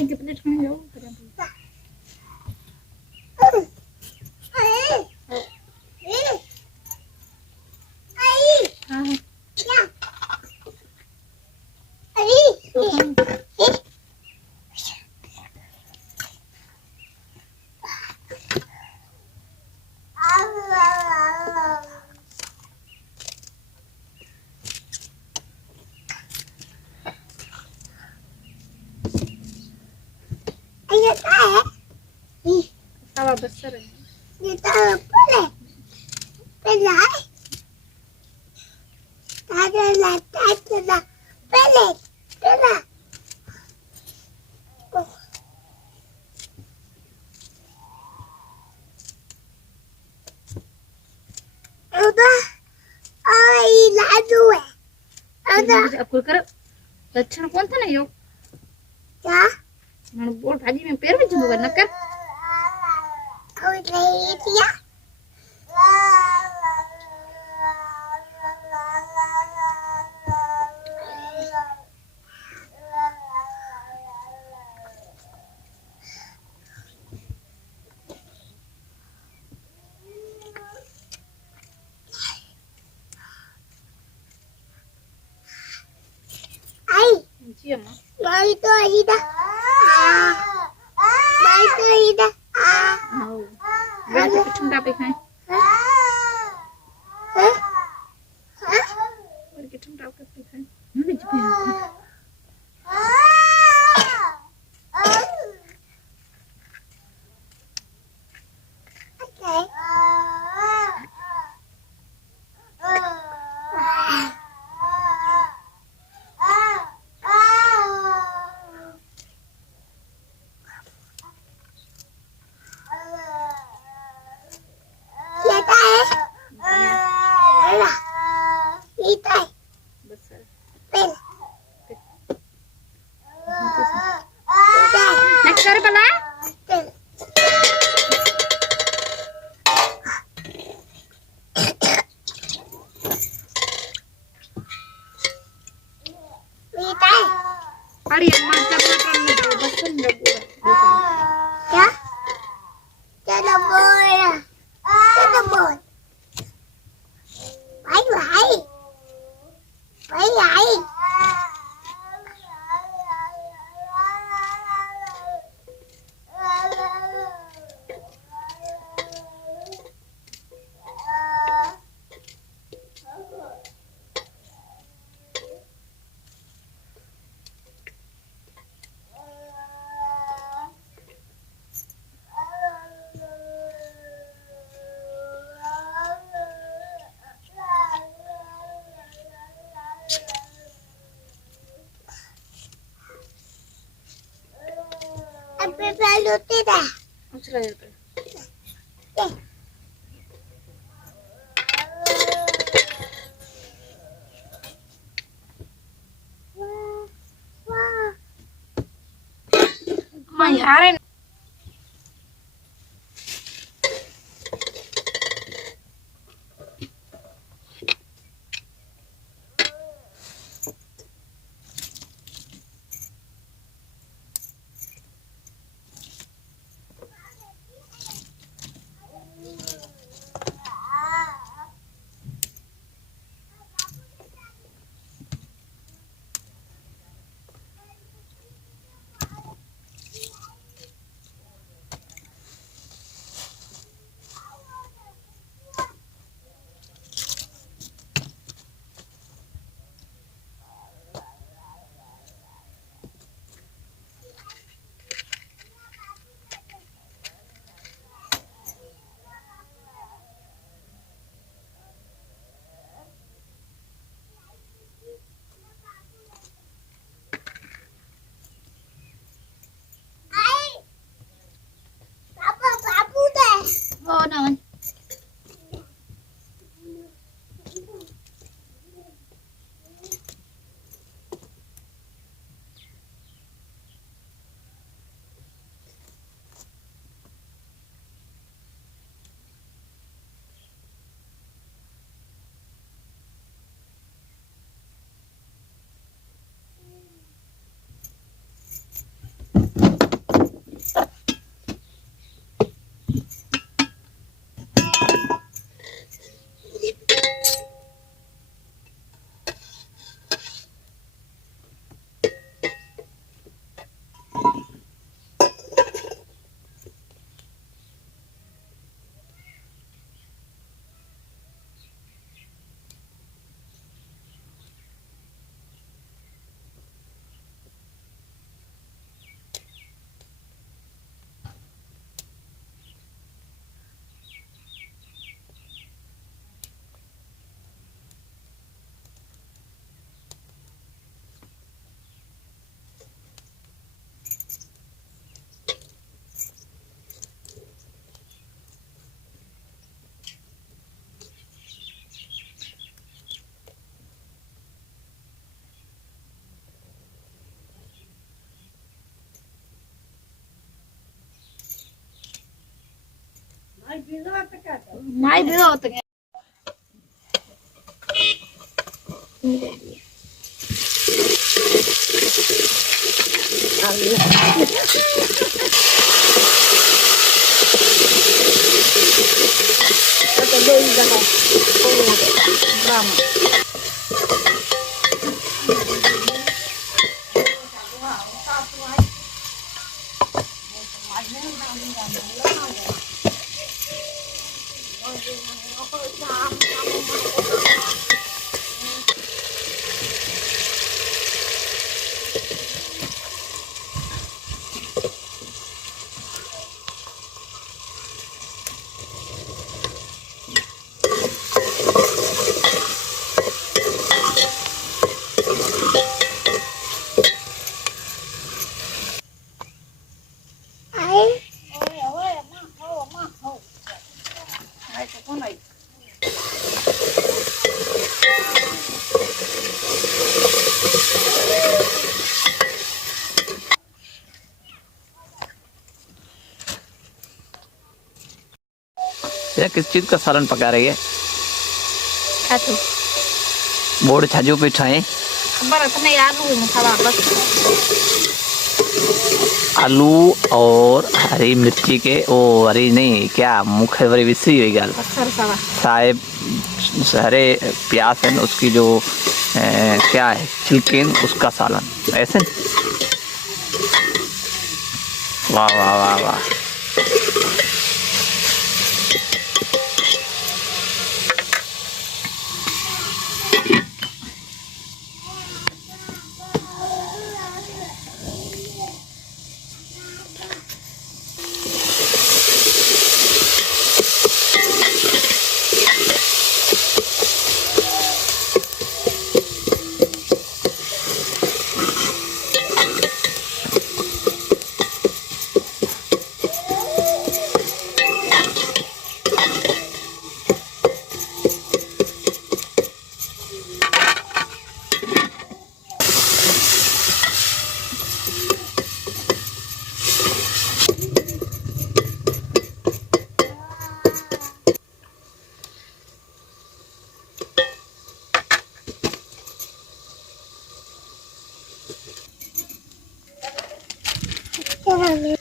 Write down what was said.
Ai cái plate không nhớ. Tava besar ya. Kita boleh. Pelai. Ada lah. Pelai. Pelai. Udah. Ai lah dua. Ada. Aku kerap. लक्षण कौन था ना यो क्या मन बोल भाजी में पैर में चुभ न कर और नहीं दिया जी अम्मा Mari tu Aida. Mari tu Aida. बैठ के ठंडा पे खाएं बैठ के ठंडा पे खाएं नहीं जी यार नाही दिलं होतं काय? ये किस चीज का सालन पका रही है? खातो बोर्ड छाजू पे छाए बरं तर नाही आलू ना खावा बस आलू और हरी मिर्ची के ओ हरी नहीं क्या मुख भरी विसी हुई गल पत्थर खावा साहेब हरे प्याज है उसकी जो क्या है छिलकेन उसका सालन ऐसे न? वाह वाह वाह वाह Jangan